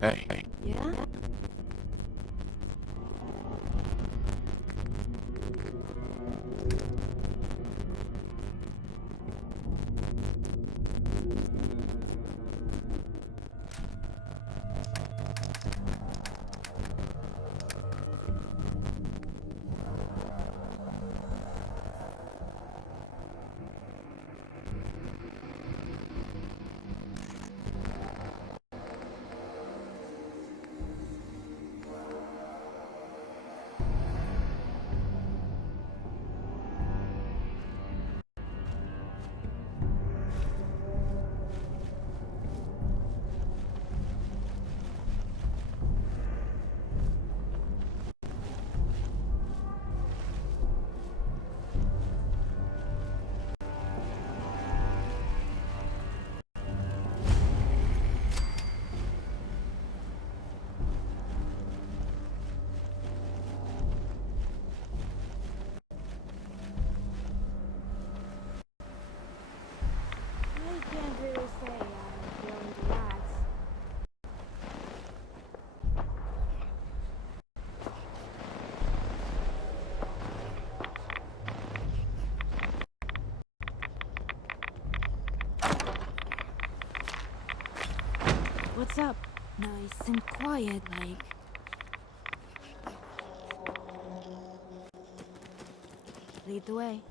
Hey. Yeah? I can't really say I'm feeling relaxed. What's up? Nice and quiet, like. Lead the way.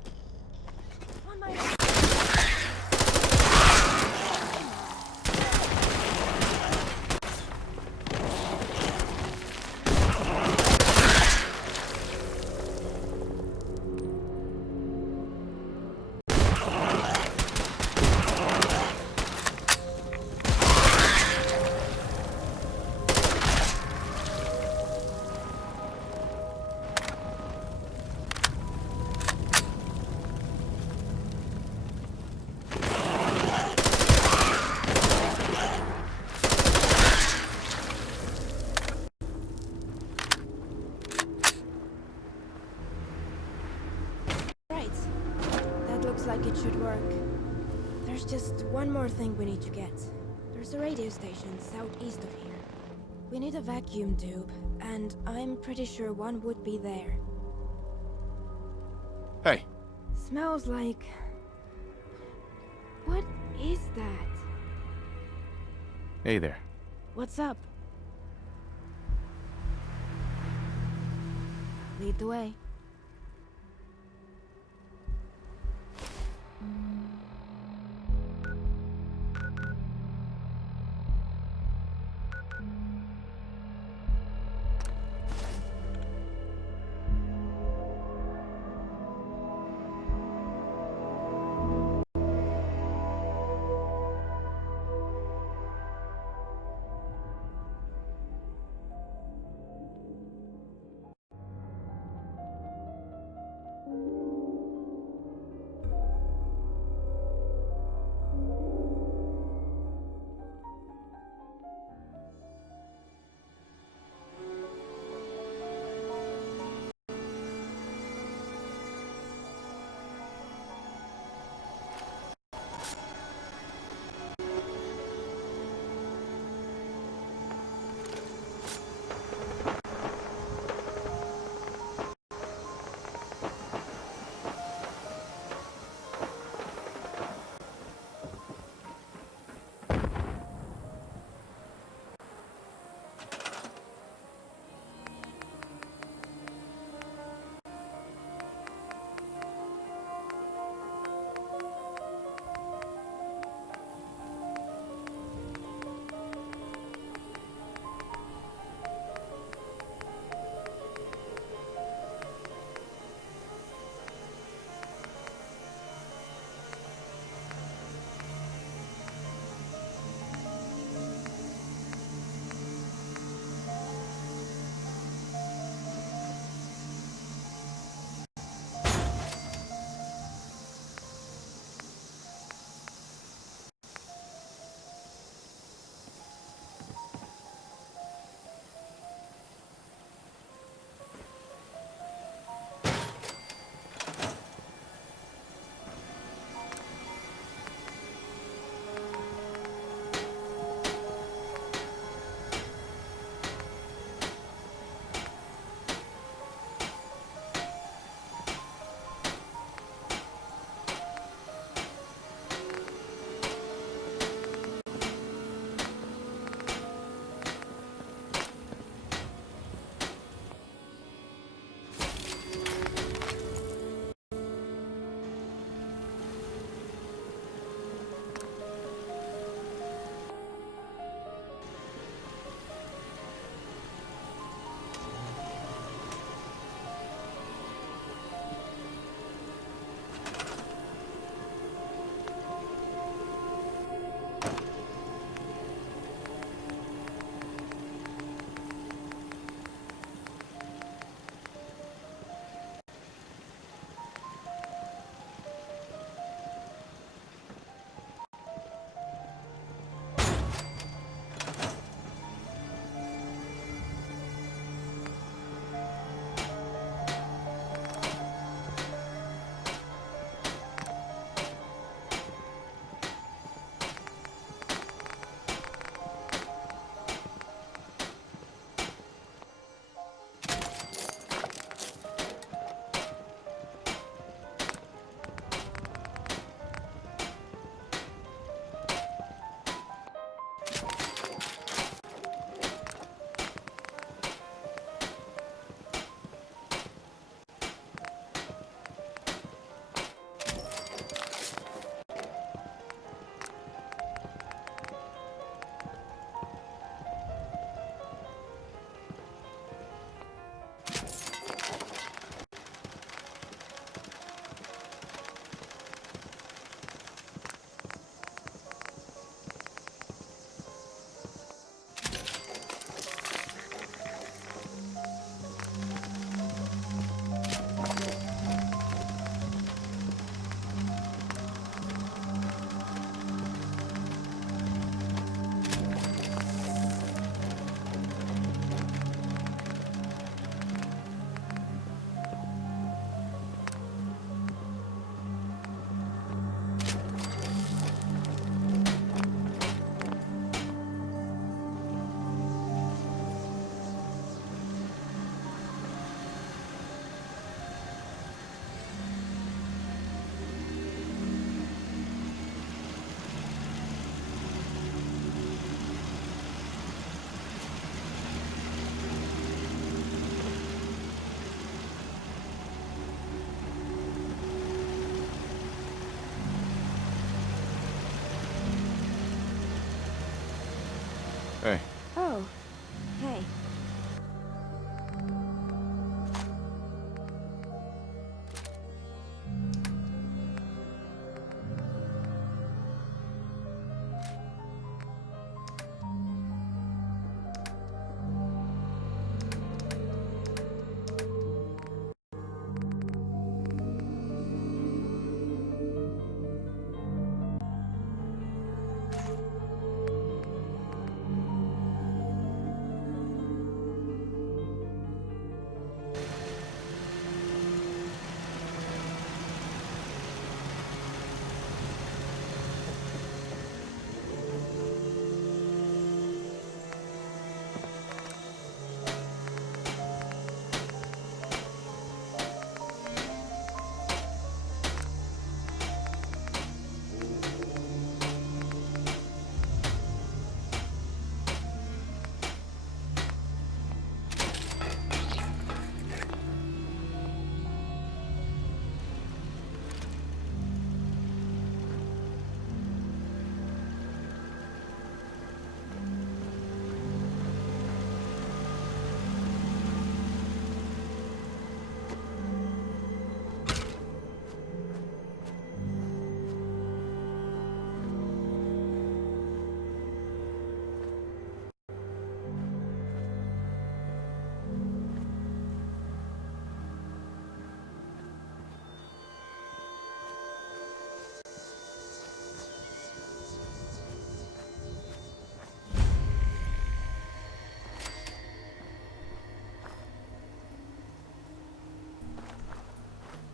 On my right. That looks like it should work. There's just one more thing we need to get. There's a radio station southeast of here. We need a vacuum tube, and I'm pretty sure one would be there. Hey. Smells like... What is that? Hey there. What's up? Lead the way.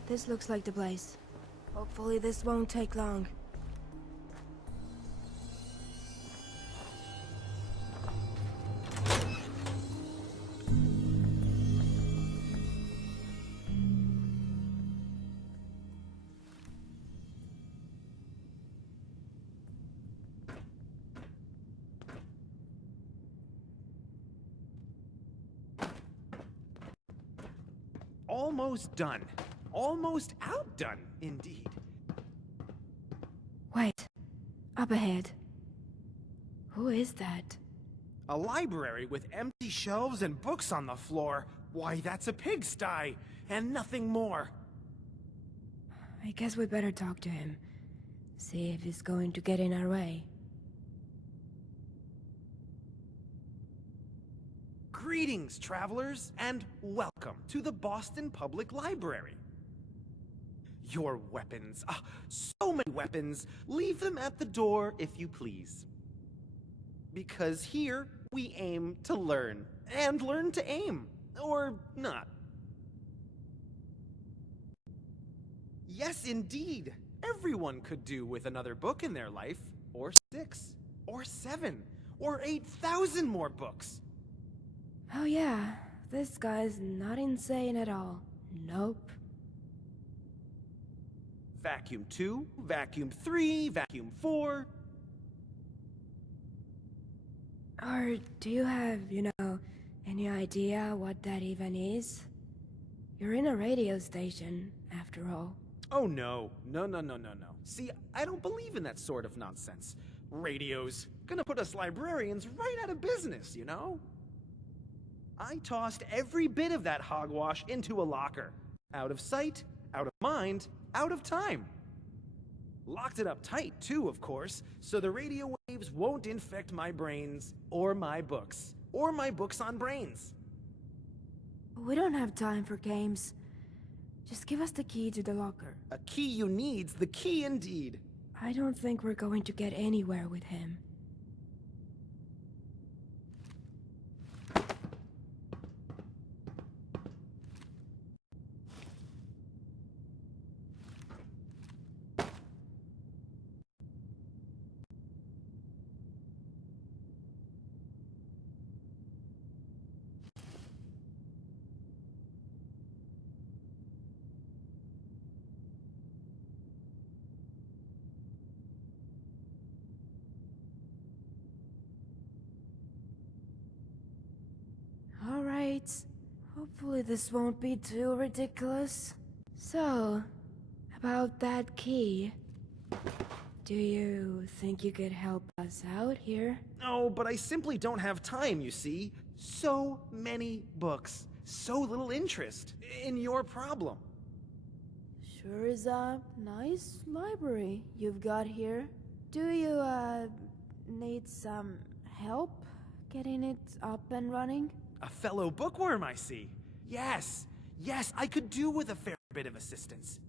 This looks like the place. Hopefully this won't take long. Almost done. Almost outdone, indeed. Wait. Up ahead. Who is that? A library with empty shelves and books on the floor. Why, that's a pigsty, and nothing more. I guess we better talk to him. See if he's going to get in our way. Greetings, travelers, and welcome to the Boston Public Library. Your weapons, so many weapons, leave them at the door if you please. Because here, we aim to learn, and learn to aim, or not. Yes, indeed, everyone could do with another book in their life, or 6, or 7, or 8,000 more books. Oh yeah, this guy's not insane at all. Nope. Vacuum 2, Vacuum 3, Vacuum 4. Or do you have, any idea what that even is? You're in a radio station, after all. Oh no. No. See, I don't believe in that sort of nonsense. Radios, gonna put us librarians right out of business, you know? I tossed every bit of that hogwash into a locker. Out of sight, out of mind, out of time. Locked it up tight, too, of course, so the radio waves won't infect my brains, or my books on brains. We don't have time for games. Just give us the key to the locker. A key you need's the key indeed. I don't think we're going to get anywhere with him. Alright. Hopefully this won't be too ridiculous. So, about that key. Do you think you could help us out here? Oh, but I simply don't have time, you see. So many books, so little interest in your problem. Sure is a nice library you've got here. Do you, need some help getting it up and running? A fellow bookworm, I see. Yes, I could do with a fair bit of assistance.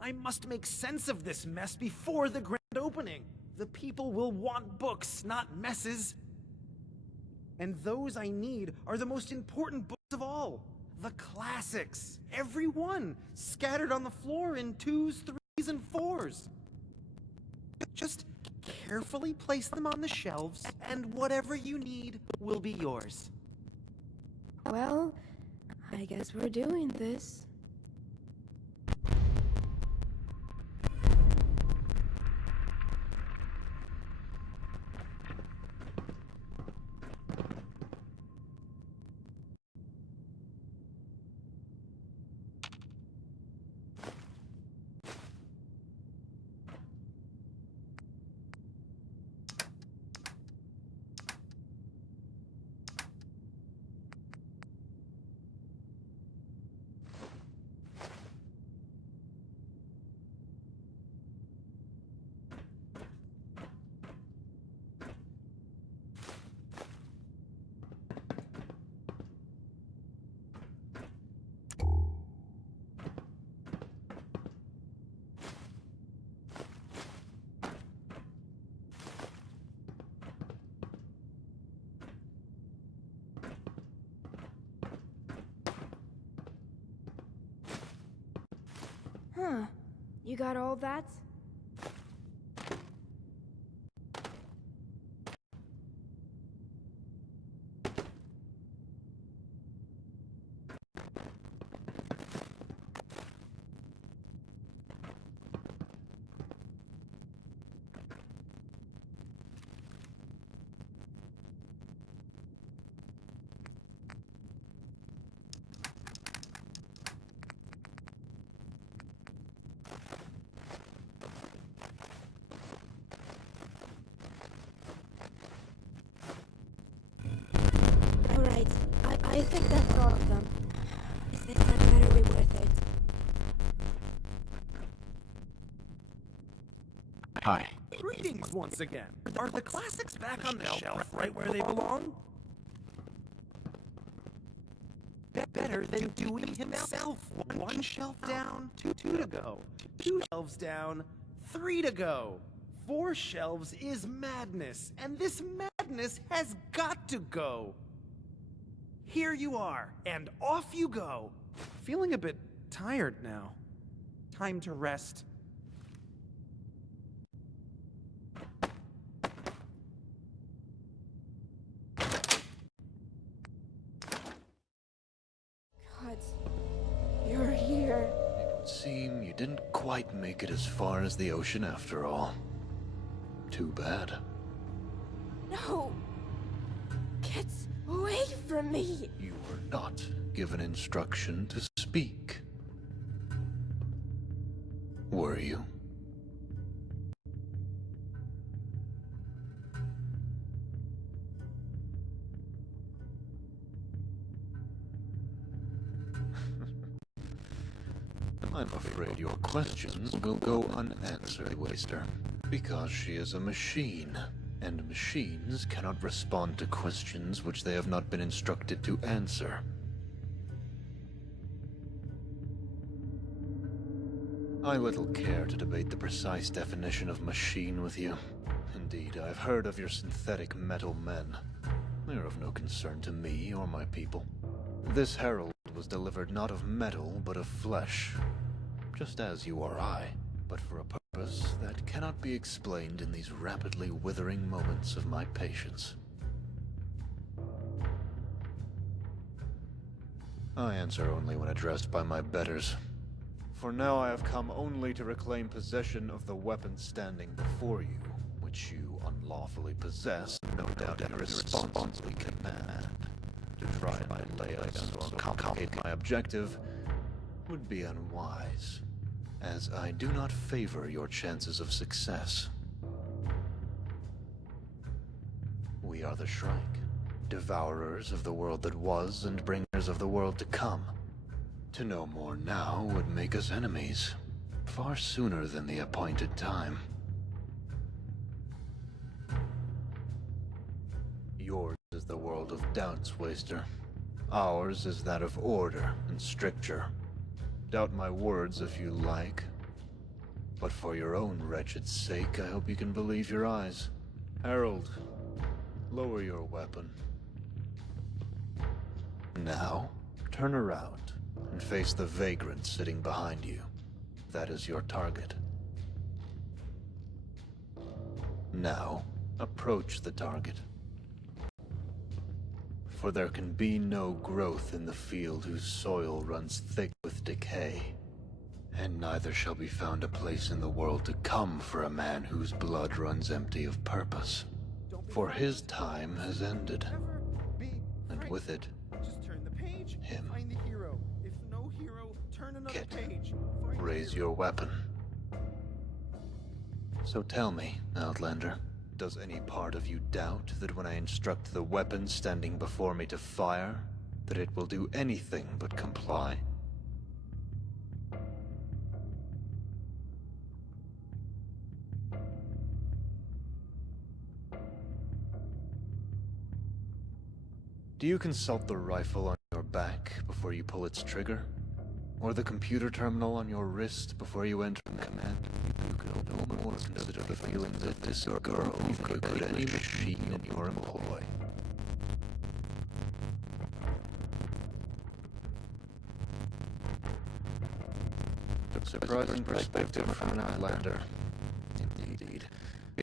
I must make sense of this mess before the grand opening. The people will want books, not messes. And those I need are the most important books of all. The classics. Every one. Scattered on the floor in 2s, 3s, and 4s. Just carefully place them on the shelves, and whatever you need will be yours. Well, I guess we're doing this. Huh. You got all that? Alright, I think that's all of them. This had better be worth it. Hi. Greetings once again. Are the classics back on the shelf right where they belong? Better than Dewey himself. One shelf down, two to go. 2 shelves down, 3 to go. 4 shelves is madness, and this madness has got to go. Here you are, and off you go. Feeling a bit tired now. Time to rest. God, you're here. It would seem you didn't quite make it as far as the ocean after all. Too bad. No! Get away from me! You were not given instruction to speak. Were you? I'm afraid your questions will go unanswered, Waster. Because she is a machine, and machines cannot respond to questions which they have not been instructed to answer. I little care to debate the precise definition of machine with you. Indeed, I've heard of your synthetic metal men. They're of no concern to me or my people. This herald was delivered not of metal, but of flesh. Just as you or I, but for a purpose that cannot be explained in these rapidly withering moments of my patience. I answer only when addressed by my betters. For now I have come only to reclaim possession of the weapon standing before you, which you unlawfully possess, no doubt irresponsibly command. To try and lay us or complicate my objective would be unwise, as I do not favor your chances of success. We are the Shrike, devourers of the world that was and bringers of the world to come. To know more now would make us enemies, far sooner than the appointed time. Yours is the world of doubts, Waster. Ours is that of order and stricture. Doubt my words if you like. But for your own wretched sake, I hope you can believe your eyes. Herald, lower your weapon. Now, turn around and face the vagrant sitting behind you. That is your target. Now, approach the target. For there can be no growth in the field whose soil runs thick with decay. And neither shall be found a place in the world to come for a man whose blood runs empty of purpose. For his time has ended. And with it, Just turn the page. him. Find the hero. If no hero, turn another Kit, page. Find the raise hero. your weapon. So tell me, Outlander, does any part of you doubt that when I instruct the weapon standing before me to fire, that it will do anything but comply? Do you consult the rifle on your back before you pull its trigger? Or the computer terminal on your wrist before you enter command? You could no more consider the feelings of this girl than you could any machine in your employ. Surprising perspective from an Outlander. Indeed.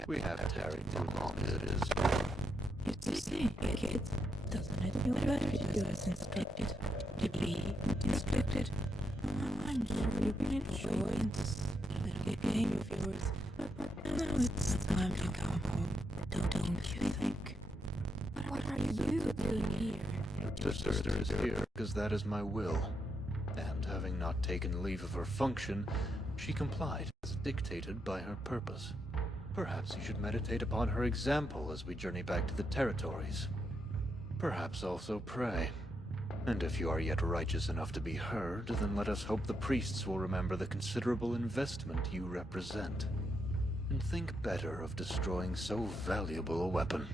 We haven't tarried too long as it is. You see, kid, doesn't it feel better to do as inspected? To be inspected? I'm sure you've been enjoying this little game of yours, but now it's time to come home, don't you think? What are you doing here? Your sister is here because that is my will. And having not taken leave of her function, she complied as dictated by her purpose. Perhaps you should meditate upon her example as we journey back to the territories. Perhaps also pray. And if you are yet righteous enough to be heard, then let us hope the priests will remember the considerable investment you represent. And think better of destroying so valuable a weapon.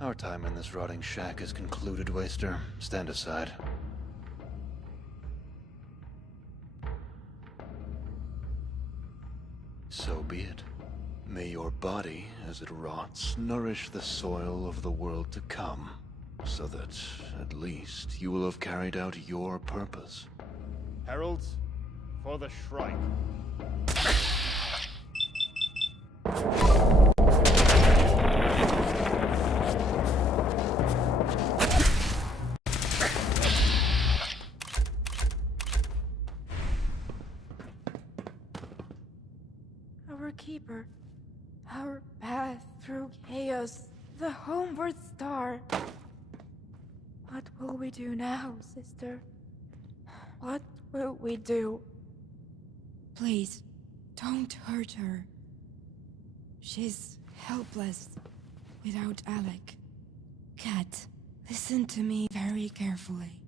Our time in this rotting shack is concluded, Waster. Stand aside. So be it. May your body, as it rots, nourish the soil of the world to come, so that, at least, you will have carried out your purpose. Heralds, for the Shrike. Our keeper, our path through chaos, the homeward star. What will we do now, sister? What will we do? Please, don't hurt her. She's helpless without Alec. Cat, listen to me very carefully.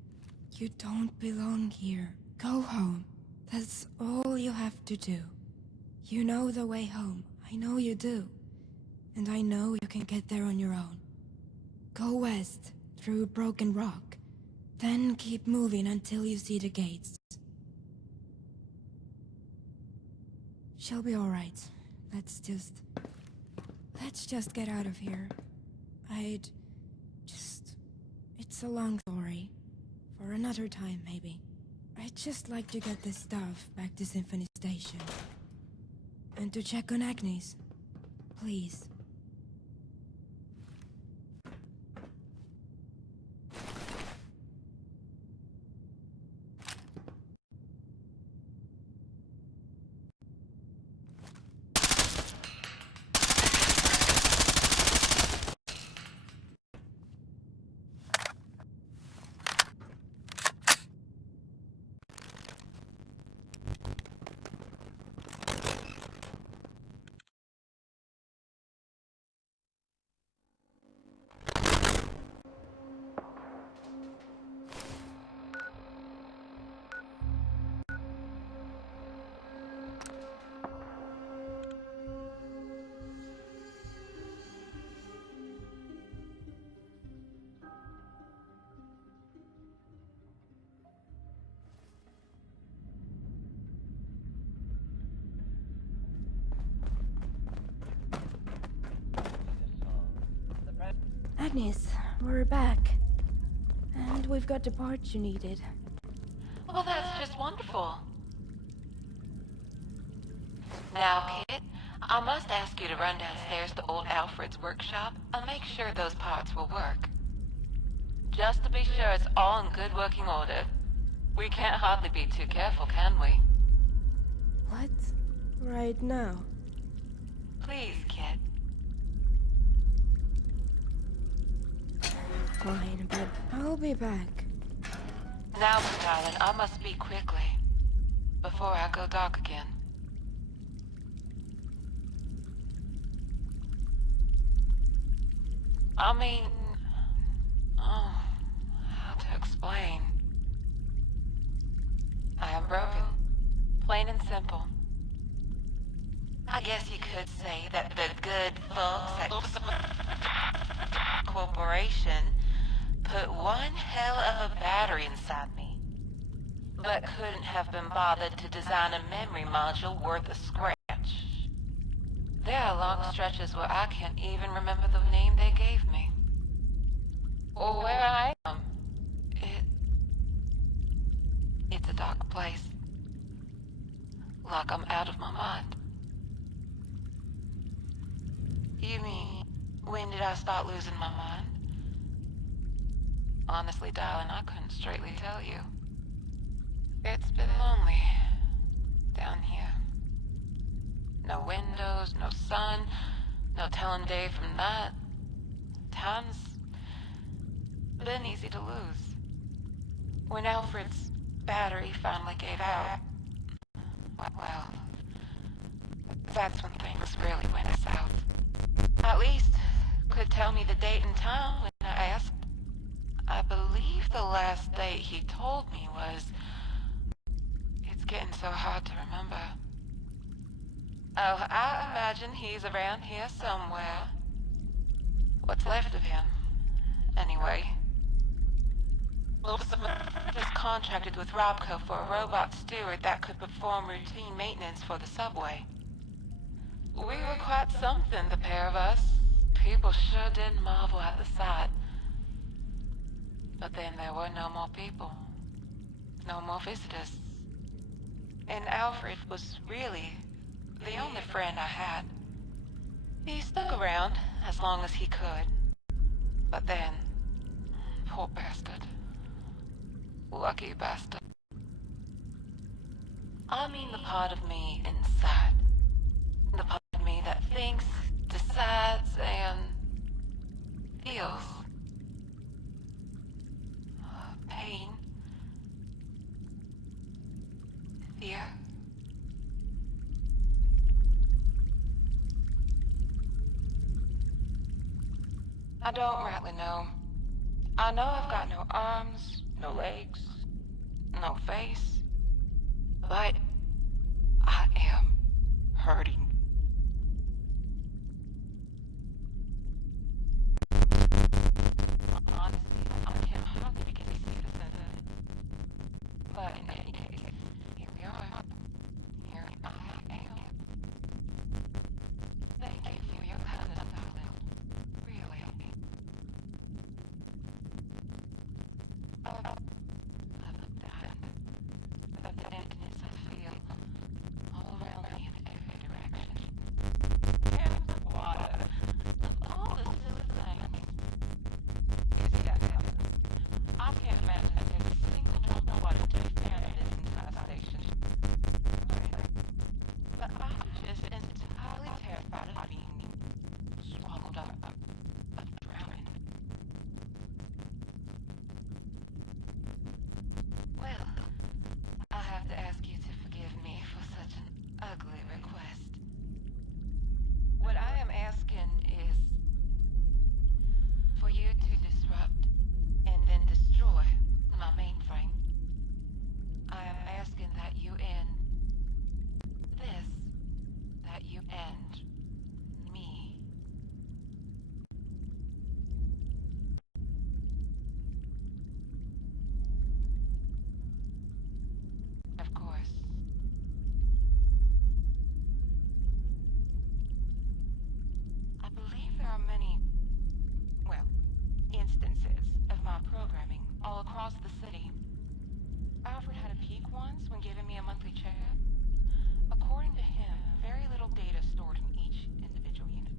You don't belong here. Go home. That's all you have to do. You know the way home. I know you do. And I know you can get there on your own. Go west, through Broken Rock. Then keep moving until you see the gates. She'll be alright. Let's just get out of here. It's a long story. For another time, maybe. I'd just like to get this stuff back to Symphony Station. And to check on Agnes. Please. Agnes, we're back. And we've got the parts you needed. Well, that's just wonderful. Now, kid, I must ask you to run downstairs to old Alfred's workshop and make sure those parts will work. Just to be sure it's all in good working order. We can't hardly be too careful, can we? What? Right now? Please, kid. Fine, but I'll be back. Now, darling, I must speak quickly. Before I go dark again. I mean... Oh, how to explain? I am broken. Plain and simple. I guess you could say that the good folks at Corporation put one hell of a battery inside me, but couldn't have been bothered to design a memory module worth a scratch. There are long stretches where I can't even remember the name they gave me, or where I am. It's a dark place. like I'm out of my mind. You mean, when did I start losing my mind? Honestly, darling, I couldn't straightly tell you. It's been lonely down here. No windows, no sun, no telling day from night. Time's been easy to lose. When Alfred's battery finally gave out, well, that's when things really went south. At least, could tell me the date and time when I asked. I believe the last date he told me was... It's getting so hard to remember. Oh, I imagine he's around here somewhere. What's left of him, anyway. Just contracted with Robco for a robot steward that could perform routine maintenance for the subway. We were quite something, the pair of us. People sure did marvel at the sight. But then there were no more people. No more visitors. And Alfred was really the only friend I had. He stuck around as long as he could. But then, poor bastard. Lucky bastard. I mean the part of me inside. The part of me that thinks, decides, and feels. Pain. Fear. I don't rightly know. I know I've got no arms, no legs, no face, but I am hurting. Honestly, I can hardly begin to see the sense of it. But in any case, here we are. Here I am. Thank you for your kindness, darling. Really. I've died. Of the emptiness I feel all around me in every direction. And the water. Of all the silly things. You see that, Nelson? I can't imagine that there's a single drop of water to be found in this entire station. But I'm just entirely terrified of being swallowed up, of drowning. Well, I have to ask you to forgive me for such an ugly request. What I am asking is for you to disrupt and then destroy my mainframe. I am asking that you end this, that you end me. Of course. I believe there are many, well, instances of my programming all across the city. Alfred had a peek once when giving me a monthly checkup. According to him, very little data stored in each individual unit.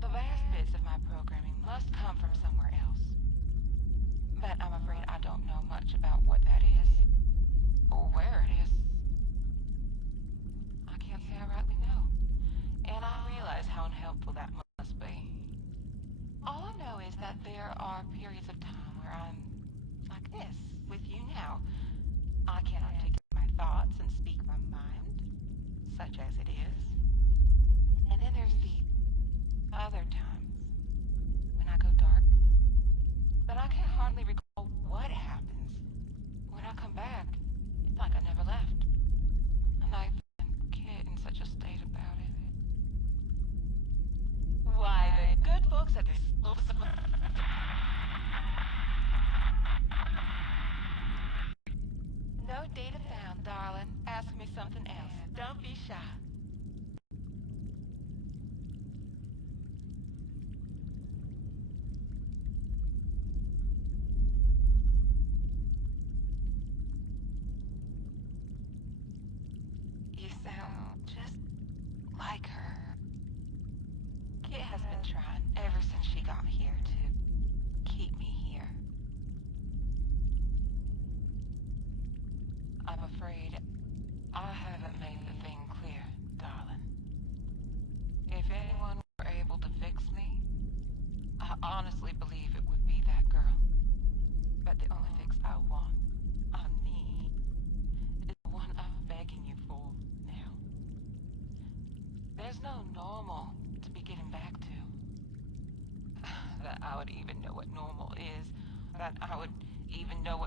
The vast bits of my programming must come from somewhere else. But I'm afraid I don't know much about what that is, or where it is. I can't say I rightly know. And I realize how unhelpful that must be. All I know is that there are periods of time where I'm like this, with you now. I can articulate my thoughts and speak my mind, such as it is. And then there's the other times when I go dark, but I can hardly recall what happens. When I come back, it's like I never left. And I get in such a state about it. Why, the good folks at this... No data found, darling. Ask me something else. Don't be shy. You I'm afraid I haven't made the thing clear, darling. If anyone were able to fix me, I honestly believe it would be that girl. But the only fix I want, I need, is the one I'm begging you for now. There's no normal to be getting back to. That I would even know what normal is. That I would even know what